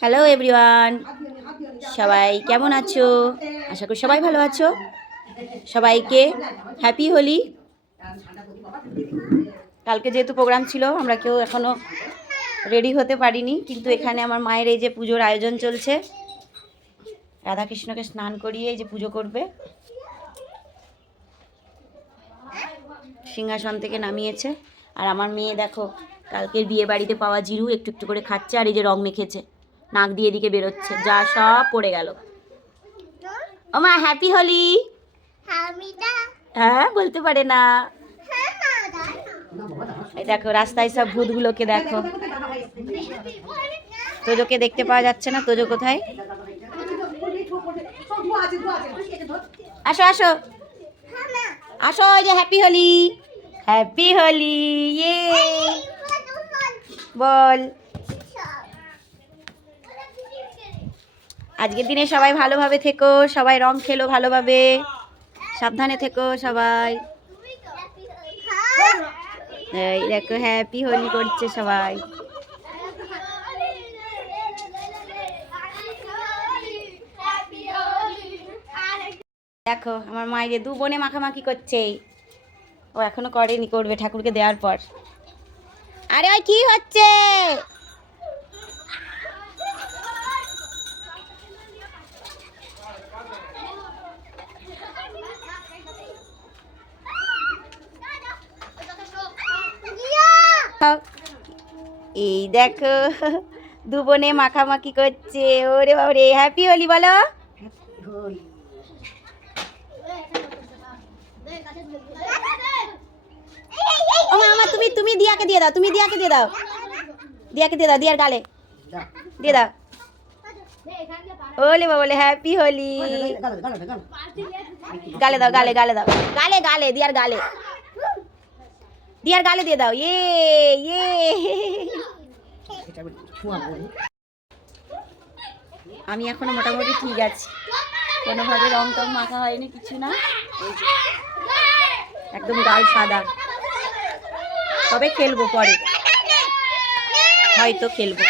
Hello everyone, সবাই কেমন আছো? আশা করি সবাই ভালো আছো। সবাইকে হ্যাপি হোলি। কালকে যেহেতু প্রোগ্রাম ছিল, আমরা কেউ এখনও রেডি হতে পারিনি, কিন্তু এখানে আমার মায়ের এই যে পুজোর আয়োজন চলছে। রাধাকৃষ্ণকে স্নান করিয়ে এই যে পুজো করবে, সিংহাসন থেকে নামিয়েছে। আর আমার মেয়ে দেখো, কালকের বিয়ে বাড়িতে পাওয়া জিরু একটু একটু করে খাচ্ছে, আর এই যে রং মেখেছে, নাক দিয়ে এদিকে বেরোচ্ছে, যা সব পড়ে গেল। ও মা হ্যাপি হোলি। হ্যাঁ, বলতে পারে না। এই দেখো রাস্তায় সব ভূতগুলোকে দেখো। তোজোকে দেখতে পাওয়া যাচ্ছে না। তোজো কোথায়? আসো আসো আসো, এই যে হ্যাপি হোলি, হ্যাপি হোলি। ইয়ে বল। আজকের দিনে সবাই ভালোভাবে থেকো, সবাই রং খেলো ভালোভাবে, সাবধানে থেকো সবাই। এই দেখো হ্যাপি হোলি করছে সবাই। দেখো আমার মায়ের দু বোনে মাখামাখি করছে। ও এখনো করেনি, করবে ঠাকুরকে দেওয়ার পর। আরে ওই কি হচ্ছে? এই দেখো দু বোনে মাখামাখি করছে। ওরে বাবারে, হ্যাপি হোলি বলো। ও মামা, তুমি তুমি দিয়াকে দিয়ে দাও, তুমি দিয়াকে দিয়ে দাও, দিয়াকে দিয়ে দাও, দিয়ার গালে দিয়ে দাও। ওলে বাবলে হ্যাপি হোলি। গালে দাও, গালে গালে দাও, গালে গালে দিয়ার গালে, দিয়ার গালে দিয়ে দাও। ইয়ে ইয়ে। আমি এখনো মোটামুটি ঠিক আছি, কোনোভাবে রং টং মাখা হয়নি, কিছু না, একদম গাল সাদা। তবে খেলবো পরে, হয়তো খেলবো।